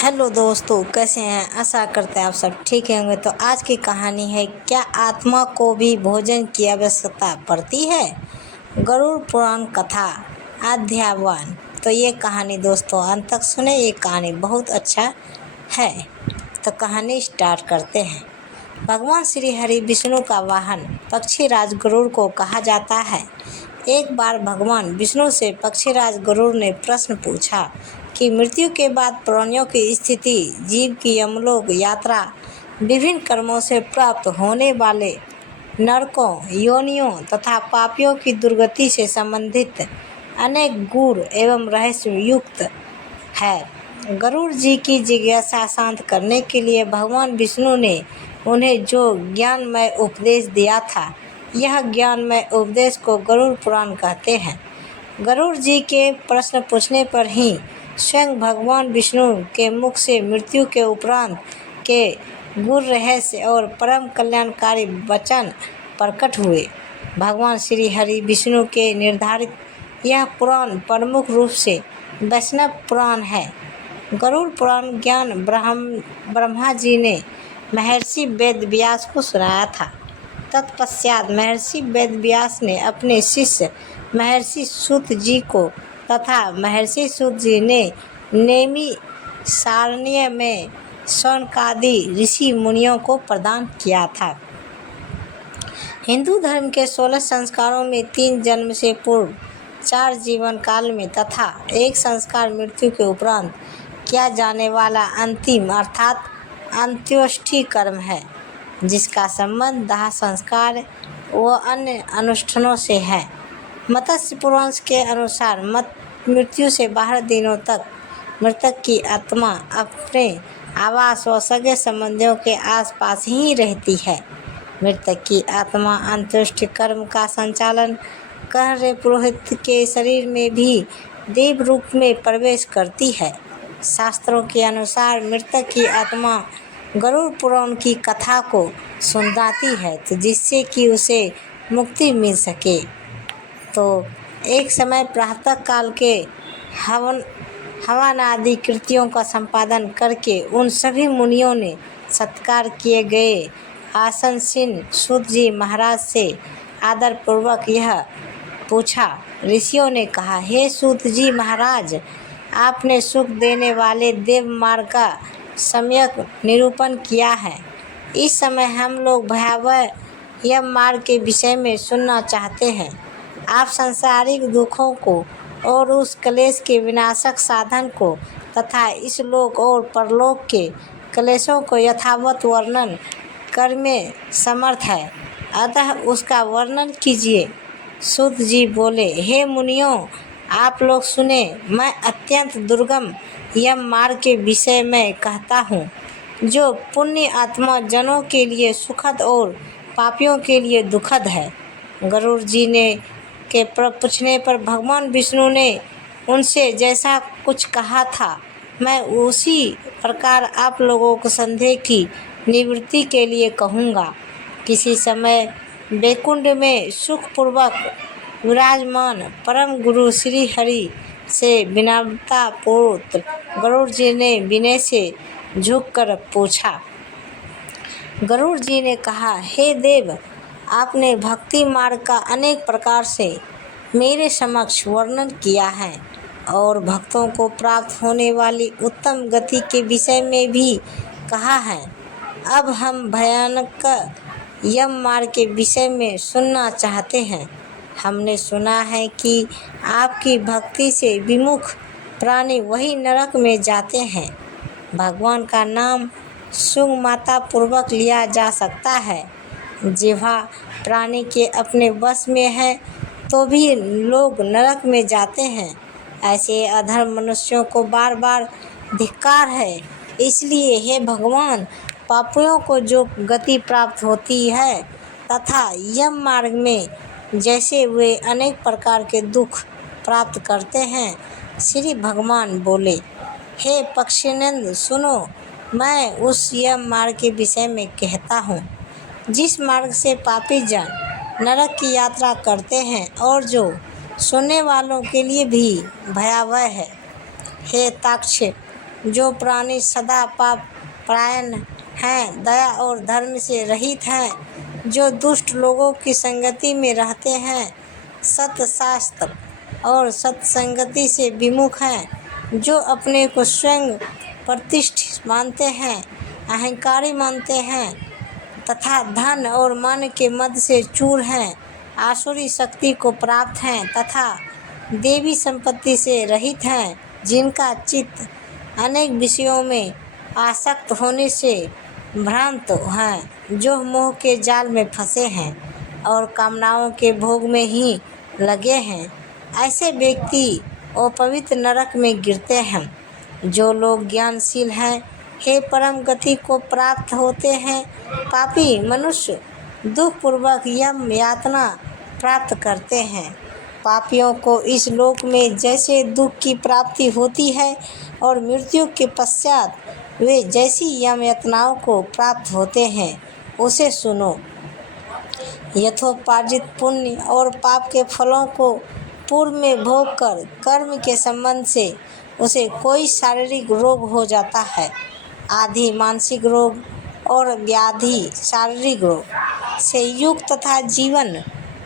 Hello दोस्तों, कैसे हैं? आशा करते हैं आप सब ठीक होंगे। तो आज की कहानी है, क्या आत्मा को भी भोजन की आवश्यकता पड़ती है? गरुड़ पुराण कथा अध्याय 1। तो ये कहानी दोस्तों अंत तक सुने, ये कहानी बहुत अच्छा है। तो कहानी स्टार्ट करते हैं। भगवान श्री हरि विष्णु का वाहन पक्षीराज गरुड़ को कहा जाता है। एक बार भगवान विष्णु से पक्षीराज गरुड़ ने प्रश्न पूछा कि मृत्यु के बाद प्राणियों की स्थिति, जीव की यमलोक यात्रा, विभिन्न कर्मों से प्राप्त होने वाले नरकों, योनियों तथा पापियों की दुर्गति से संबंधित अनेक गूढ़ एवं रहस्य युक्त है। गरुड़ जी की जिज्ञासा शांत करने के लिए भगवान विष्णु ने उन्हें जो ज्ञानमय उपदेश दिया था, यह ज्ञानमय उपदेश को गरुड़ पुराण कहते हैं। गरुड़ जी के प्रश्न पूछने पर ही स्वयं भगवान विष्णु के मुख से मृत्यु के उपरांत के गूढ़ रहस्य और परम कल्याणकारी वचन प्रकट हुए। भगवान श्री हरि विष्णु के निर्धारित यह पुराण प्रमुख रूप से वैष्णव पुराण है। गरुड़ पुराण ज्ञान ब्रह्मा जी ने महर्षि वेद व्यास को सुनाया था। तत्पश्चात महर्षि वेद व्यास ने अपने शिष्य महर्षि सूत जी को तथा महर्षि सूत जी ने नेमि सारण्य में शौनकादि ऋषि मुनियों को प्रदान किया था। हिंदू धर्म के 16 संस्कारों में 3 जन्म से पूर्व, 4 जीवन काल में तथा 1 संस्कार मृत्यु के उपरांत किया जाने वाला अंतिम अर्थात अंत्योष्ठि कर्म है, जिसका संबंध दाह संस्कार व अन्य अनुष्ठानों से है। मत्स्य पुराण के अनुसार मृत्यु से 12 दिनों तक मृतक की आत्मा अपने आवास व सगे संबंधियों के आसपास ही रहती है। मृतक की आत्मा अंत्येष्टि कर्म का संचालन कर रहे पुरोहित के शरीर में भी देव रूप में प्रवेश करती है। शास्त्रों के अनुसार मृतक की आत्मा गरुड़ पुराण की कथा को सुनाती है, तो जिससे कि उसे मुक्ति मिल सके। तो एक समय प्रातः काल के हवन आदि कृतियों का संपादन करके उन सभी मुनियों ने सत्कार किए गए आसनसीन सूत जी महाराज से आदर पूर्वक यह पूछा। ऋषियों ने कहा, हे सूत जी महाराज, आपने सुख देने वाले देव मार्ग का सम्यक निरूपण किया है। इस समय हम लोग भयावह यम मार्ग के विषय में सुनना चाहते हैं। आप सांसारिक दुखों को और उस क्लेश के विनाशक साधन को तथा इस लोक और परलोक के क्लेशों को यथावत वर्णन कर में समर्थ है, अतः उसका वर्णन कीजिए। सूत जी बोले, हे मुनियों, आप लोग सुने, मैं अत्यंत दुर्गम यम मार्ग के विषय में कहता हूँ, जो पुण्य आत्मा जनों के लिए सुखद और पापियों के लिए दुखद है। गरुड़ जी ने के पूछने पर भगवान विष्णु ने उनसे जैसा कुछ कहा था, मैं उसी प्रकार आप लोगों को संदेह की निवृत्ति के लिए कहूँगा। किसी समय वैकुंठ में सुखपूर्वक विराजमान परम गुरु श्री हरि से विनम्रता पूर्वक गरुड़ जी ने विनय से झुककर पूछा। गरुड़ जी ने कहा, हे देव, आपने भक्ति मार्ग का अनेक प्रकार से मेरे समक्ष वर्णन किया है और भक्तों को प्राप्त होने वाली उत्तम गति के विषय में भी कहा है। अब हम भयानक यम मार्ग के विषय में सुनना चाहते हैं। हमने सुना है कि आपकी भक्ति से विमुख प्राणी वही नरक में जाते हैं। भगवान का नाम सुगमता पूर्वक लिया जा सकता है। जिह्वा प्राणी के अपने वश में है तो भी लोग नरक में जाते हैं। ऐसे अधर्म मनुष्यों को बार बार धिक्कार है। इसलिए हे भगवान, पापियों को जो गति प्राप्त होती है तथा यम मार्ग में जैसे वे अनेक प्रकार के दुख प्राप्त करते हैं। श्री भगवान बोले, हे पक्षीनंद, सुनो, मैं उस यम मार्ग के विषय में कहता हूँ, जिस मार्ग से पापी जन नरक की यात्रा करते हैं और जो सुनने वालों के लिए भी भयावह है। हे ताक्ष, जो प्राणी सदा पाप परायण हैं, दया और धर्म से रहित हैं, जो दुष्ट लोगों की संगति में रहते हैं, सत्शास्त्र और सत्संगति से विमुख हैं, जो अपने को स्वयं प्रतिष्ठित मानते हैं, अहंकारी मानते हैं तथा धन और मन के मद से चूर हैं, आसुरी शक्ति को प्राप्त हैं तथा देवी संपत्ति से रहित हैं, जिनका चित्त अनेक विषयों में आसक्त होने से भ्रांत हैं, जो मोह के जाल में फंसे हैं और कामनाओं के भोग में ही लगे हैं, ऐसे व्यक्ति अपवित्र नरक में गिरते हैं। जो लोग ज्ञानशील हैं, हे परम गति को प्राप्त होते हैं, पापी मनुष्य दुखपूर्वक यम यातना प्राप्त करते हैं। पापियों को इस लोक में जैसे दुख की प्राप्ति होती है और मृत्यु के पश्चात वे जैसी यम यातनाओं को प्राप्त होते हैं, उसे सुनो। यथोपार्जित पुण्य और पाप के फलों को पूर्व में भोग कर कर्म के संबंध से उसे कोई शारीरिक रोग हो जाता है, आदि मानसिक रोग और व्याधि शारीरिक रोग से युक्त तथा जीवन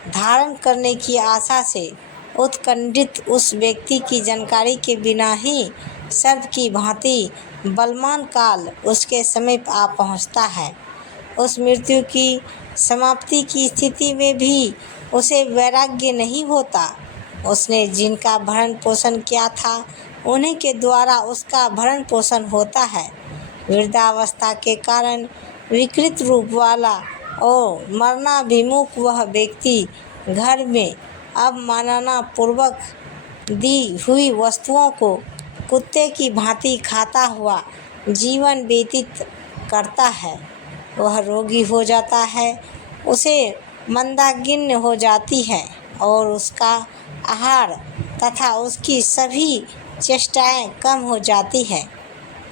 धारण करने की आशा से उत्कंठित उस व्यक्ति की जानकारी के बिना ही सर्प की भांति बलवान काल उसके समीप आ पहुंचता है। उस मृत्यु की समाप्ति की स्थिति में भी उसे वैराग्य नहीं होता। उसने जिनका भरण पोषण किया था, उन्हीं के द्वारा उसका भरण पोषण होता है। वृद्धावस्था के कारण विकृत रूप वाला और मरणाभिमुख वह व्यक्ति घर में अवमानना पूर्वक दी हुई वस्तुओं को कुत्ते की भांति खाता हुआ जीवन व्यतीत करता है। वह रोगी हो जाता है, उसे मंदाग्नि हो जाती है और उसका आहार तथा उसकी सभी चेष्टाएं कम हो जाती है।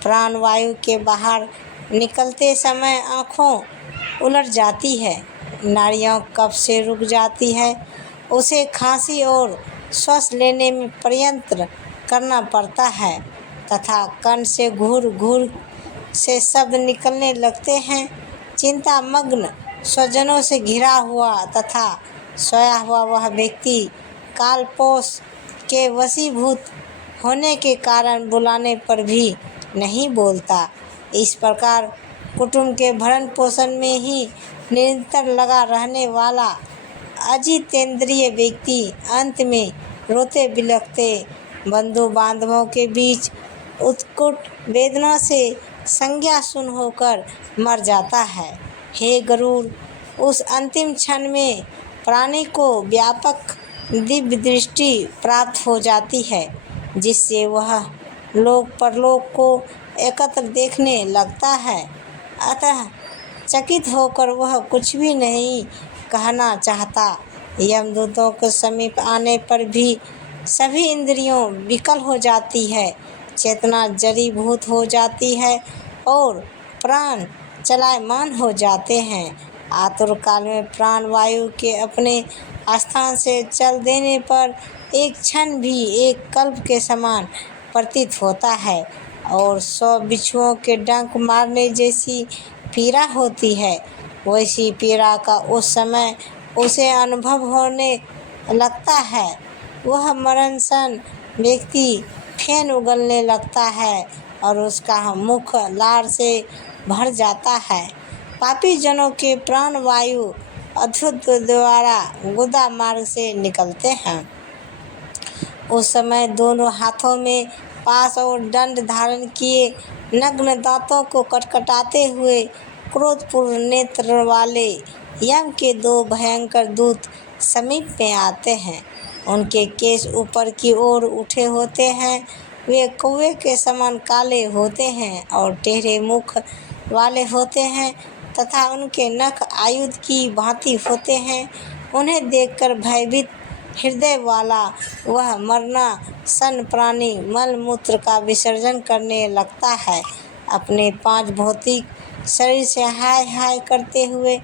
प्राणवायु के बाहर निकलते समय आँखों उलट जाती है, नाड़ियाँ कफ से रुक जाती है, उसे खांसी और श्वास लेने में प्रयत्न करना पड़ता है तथा कण से घूर घूर से शब्द निकलने लगते हैं। चिंता मग्न स्वजनों से घिरा हुआ तथा सोया हुआ वह व्यक्ति कालपोष के वशीभूत होने के कारण बुलाने पर भी नहीं बोलता। इस प्रकार कुटुंब के भरण पोषण में ही निरंतर लगा रहने वाला अजितेंद्रिय व्यक्ति अंत में रोते बिलखते बंधु बांधवों के बीच उत्कट वेदना से संज्ञा शून्य होकर मर जाता है। हे गरुड़, उस अंतिम क्षण में प्राणी को व्यापक दिव्य दृष्टि प्राप्त हो जाती है, जिससे वह लोक परलोक को एकत्र देखने लगता है। अतः चकित होकर वह कुछ भी नहीं कहना चाहता। यमदूतों के समीप आने पर भी सभी इंद्रियों विकल हो जाती है, चेतना जड़ीभूत हो जाती है और प्राण चलायमान हो जाते हैं। आतुर काल में प्राण वायु के अपने स्थान से चल देने पर एक क्षण भी एक कल्प के समान प्रतीत होता है और 100 बिच्छुओं के डंक मारने जैसी पीड़ा होती है। वैसी पीड़ा का उस समय उसे अनुभव होने लगता है। वह मरणसन व्यक्ति फेन उगलने लगता है और उसका मुख लार से भर जाता है। पापी जनों के प्राण वायु अद्भुत द्वारा गुदा मार्ग से निकलते हैं। उस समय दोनों हाथों में पाश और दंड धारण किए नग्न दांतों को कटकटाते हुए क्रोधपूर्ण नेत्र वाले यम के 2 भयंकर दूत समीप में आते हैं। उनके केश ऊपर की ओर उठे होते हैं, वे कौवे के समान काले होते हैं और टेढ़े मुख वाले होते हैं तथा उनके नख आयुध की भांति होते हैं। उन्हें देखकर भयभीत हृदय वाला वह मरना सन प्राणी मल मूत्र का विसर्जन करने लगता है। अपने 5 भौतिक शरीर से हाय हाय करते हुए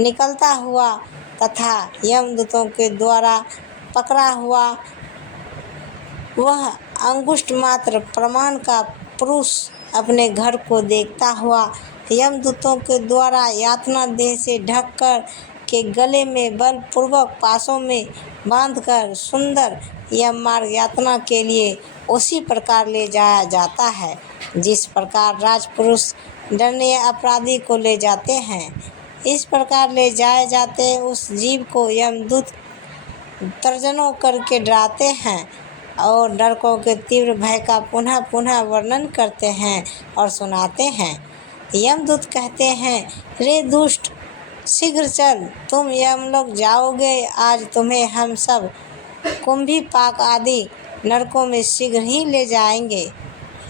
निकलता हुआ तथा यमदूतों के द्वारा पकड़ा हुआ वह अंगुष्ठ मात्र प्रमाण का पुरुष अपने घर को देखता हुआ यमदूतों के द्वारा यातना देह से ढककर के गले में बलपूर्वक पासों में बांधकर सुंदर यम मार्ग यातना के लिए उसी प्रकार ले जाया जाता है जिस प्रकार राजपुरुष दंडनीय अपराधी को ले जाते हैं। इस प्रकार ले जाए जाते उस जीव को यमदूत तर्जनों करके डराते हैं और नरकों के तीव्र भय का पुनः पुनः वर्णन करते हैं और सुनाते हैं। यमदूत कहते हैं, रे दुष्ट, शीघ्र चल, तुम यमलोक जाओगे। आज तुम्हें हम सब कुंभी पाक आदि नरकों में शीघ्र ही ले जाएंगे।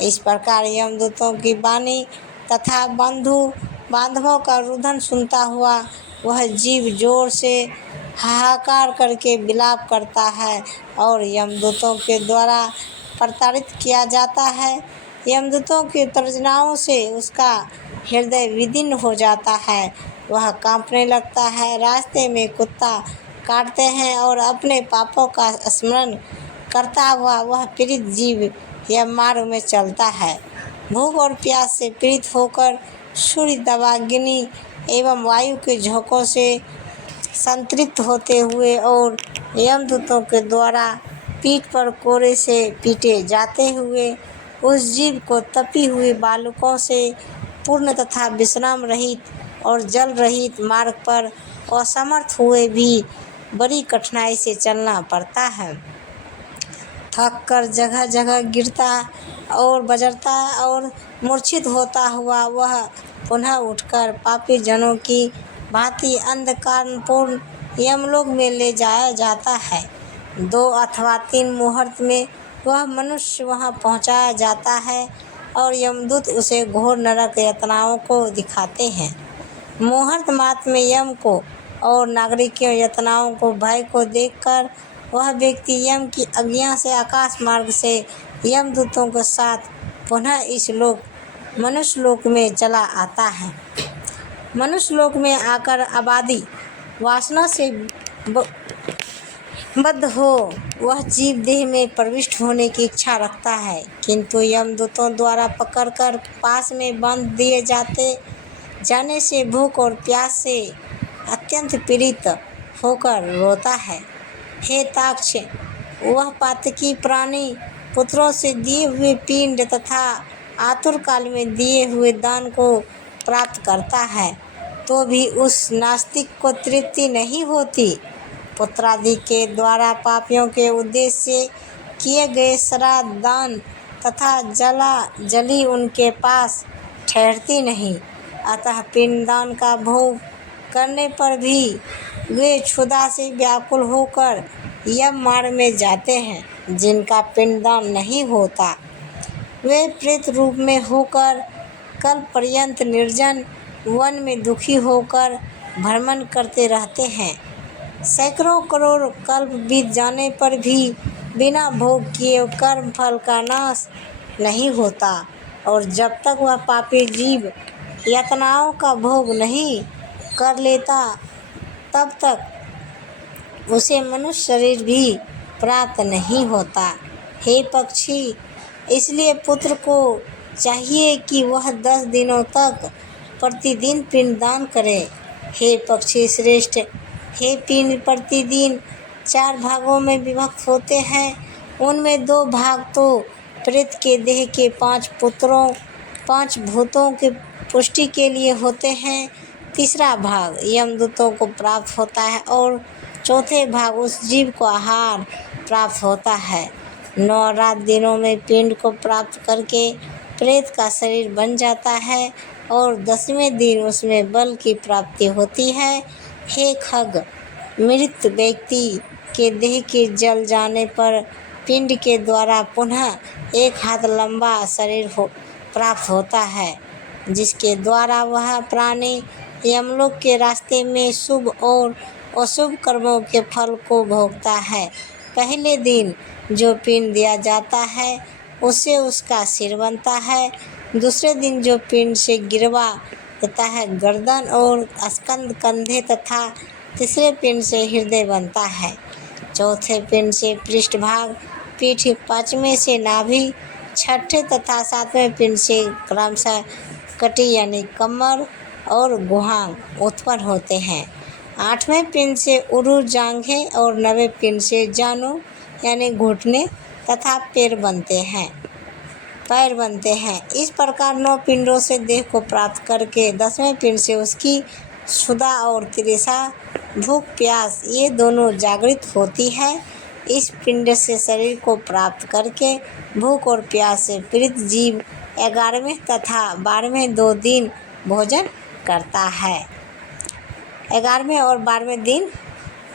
इस प्रकार यमदूतों की वाणी तथा बांधवों का रुदन सुनता हुआ वह जीव जोर से हाहाकार करके विलाप करता है और यमदूतों के द्वारा प्रताड़ित किया जाता है। यमदूतों की तर्जनाओं से उसका हृदय विदीर्ण हो जाता है, वह कांपने लगता है। रास्ते में कुत्ता काटते हैं और अपने पापों का स्मरण करता हुआ वह पीड़ित जीव यम मार्ग में चलता है। भूख और प्यास से पीड़ित होकर सूर्य दवाग्नि एवं वायु के झोंकों से संतृप्त होते हुए और यमदूतों के द्वारा पीठ पर कोड़े से पीटे जाते हुए उस जीव को तपी हुई बालुकों से पूर्ण तथा विश्राम रहित और जल रहित मार्ग पर असमर्थ हुए भी बड़ी कठिनाई से चलना पड़ता है। थक कर जगह जगह गिरता और बजरता और मूर्छित होता हुआ वह पुनः उठकर पापी जनों की भांति अंधकारपूर्ण यमलोक में ले जाया जाता है। 2 अथवा 3 मुहूर्त में वह मनुष्य वहां पहुंचाया जाता है और यमदूत उसे घोर नरक यातनाओं को दिखाते हैं। मुहूर्त मात्र में यम को और नागरिकों यातनाओं को भय को देखकर वह व्यक्ति यम की आज्ञा से आकाश मार्ग से यमदूतों के साथ पुनः इस मनुष्य लोक में चला आता है। मनुष्य लोक में आकर आबादी वासना से बद्ध हो वह जीव देह में प्रविष्ट होने की इच्छा रखता है, किंतु यमदूतों द्वारा पकड़कर पास में बांध दिए जाने से भूख और प्यास से अत्यंत पीड़ित होकर रोता है। हे ताक्ष, वह पातकी प्राणी पुत्रों से दिए हुए पिंड तथा आतुर काल में दिए हुए दान को प्राप्त करता है तो भी उस नास्तिक को तृप्ति नहीं होती। पुत्रादि के द्वारा पापियों के उद्देश्य से किए गए श्राद्ध दान तथा जली उनके पास ठहरती नहीं, अतः पिंडदान का भोग करने पर भी वे क्षुधा से व्याकुल होकर यम मार्ग में जाते हैं। जिनका पिंडदान नहीं होता वे प्रेत रूप में होकर कल्प पर्यंत निर्जन वन में दुखी होकर भ्रमण करते रहते हैं। सैकड़ों करोड़ कल्प बीत जाने पर भी बिना भोग किए कर्म फल का नाश नहीं होता और जब तक वह पापी जीव यातनाओं का भोग नहीं कर लेता तब तक उसे मनुष्य शरीर भी प्राप्त नहीं होता। हे पक्षी, इसलिए पुत्र को चाहिए कि वह 10 दिनों तक प्रतिदिन पिंडदान करे। हे पक्षी श्रेष्ठ, हे पिंड प्रतिदिन 4 भागों में विभक्त होते हैं। उनमें 2 भाग तो प्रेत के देह के 5 भूतों के पुष्टि के लिए होते हैं, तीसरा भाग यमदूतों को प्राप्त होता है और चौथे भाग उस जीव को आहार प्राप्त होता है। 9 रात दिनों में पिंड को प्राप्त करके प्रेत का शरीर बन जाता है और 10वें दिन उसमें बल की प्राप्ति होती है। हे खग, मृत व्यक्ति के देह के जल जाने पर पिंड के द्वारा पुनः 1 हाथ लंबा शरीर प्राप्त होता है, जिसके द्वारा वह प्राणी यमलोक के रास्ते में शुभ और अशुभ कर्मों के फल को भोगता है। पहले दिन जो पिंड दिया जाता है उससे उसका सिर बनता है। दूसरे दिन जो पिंड से गिरवा देता है गर्दन और स्कंद कंधे तथा तीसरे पिंड से हृदय बनता है। चौथे पिंड से पृष्ठभाग, पीठ, 5वें से नाभि, छठे तथा सातवें पिंड से क्रमशः कटी यानी कमर और गुहांग उत्पन्न होते हैं। आठवें पिंड से उरु जांघें और नवें पिंड से जानु यानी घुटने तथा पैर बनते हैं। इस प्रकार 9 पिंडों से देह को प्राप्त करके 10वें पिंड से उसकी क्षुधा और तृषा, भूख प्यास ये दोनों जागृत होती है। इस पिंड से शरीर को प्राप्त करके भूख और प्यास से पीड़ित जीव 11वें तथा 12वें 2 दिन भोजन करता है। 11वें और 12वें दिन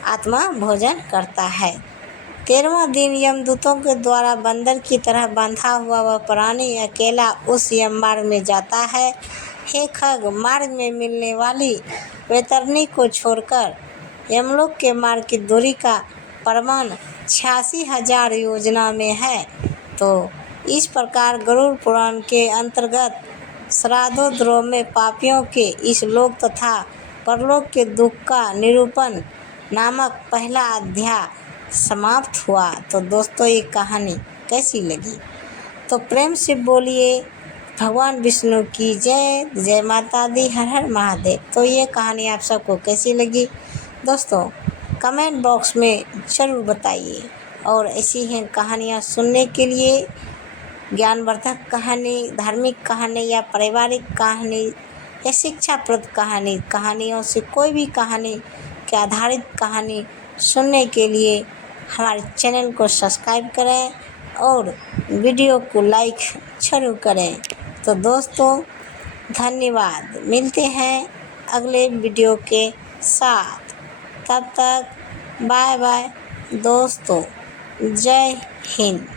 आत्मा भोजन करता है। 13वां दिन यमदूतों के द्वारा बंदर की तरह बंधा हुआ वह प्राणी अकेला उस यम मार्ग में जाता है। हे खग, मार्ग में मिलने वाली वैतरणी को छोड़कर यमलोक के मार्ग की दूरी का प्रमाण 86,000 योजना में है। तो इस प्रकार गरुड़ पुराण के अंतर्गत श्राद्धोद्रोह में पापियों के इस लोक तथा परलोक के दुख का निरूपण नामक पहला अध्याय समाप्त हुआ। तो दोस्तों ये कहानी कैसी लगी तो प्रेम से बोलिए भगवान विष्णु की जय, जय माता दी, हर हर महादेव। तो ये कहानी आप सबको कैसी लगी दोस्तों कमेंट बॉक्स में ज़रूर बताइए। और ऐसी ही कहानियाँ सुनने के लिए ज्ञानवर्धक कहानी, धार्मिक कहानी या पारिवारिक कहानी या शिक्षाप्रद कहानियों से कोई भी कहानी के आधारित कहानी सुनने के लिए हमारे चैनल को सब्सक्राइब करें और वीडियो को लाइक जरूर करें। तो दोस्तों धन्यवाद, मिलते हैं अगले वीडियो के साथ। तब तक बाय बाय दोस्तों, जय हिंद।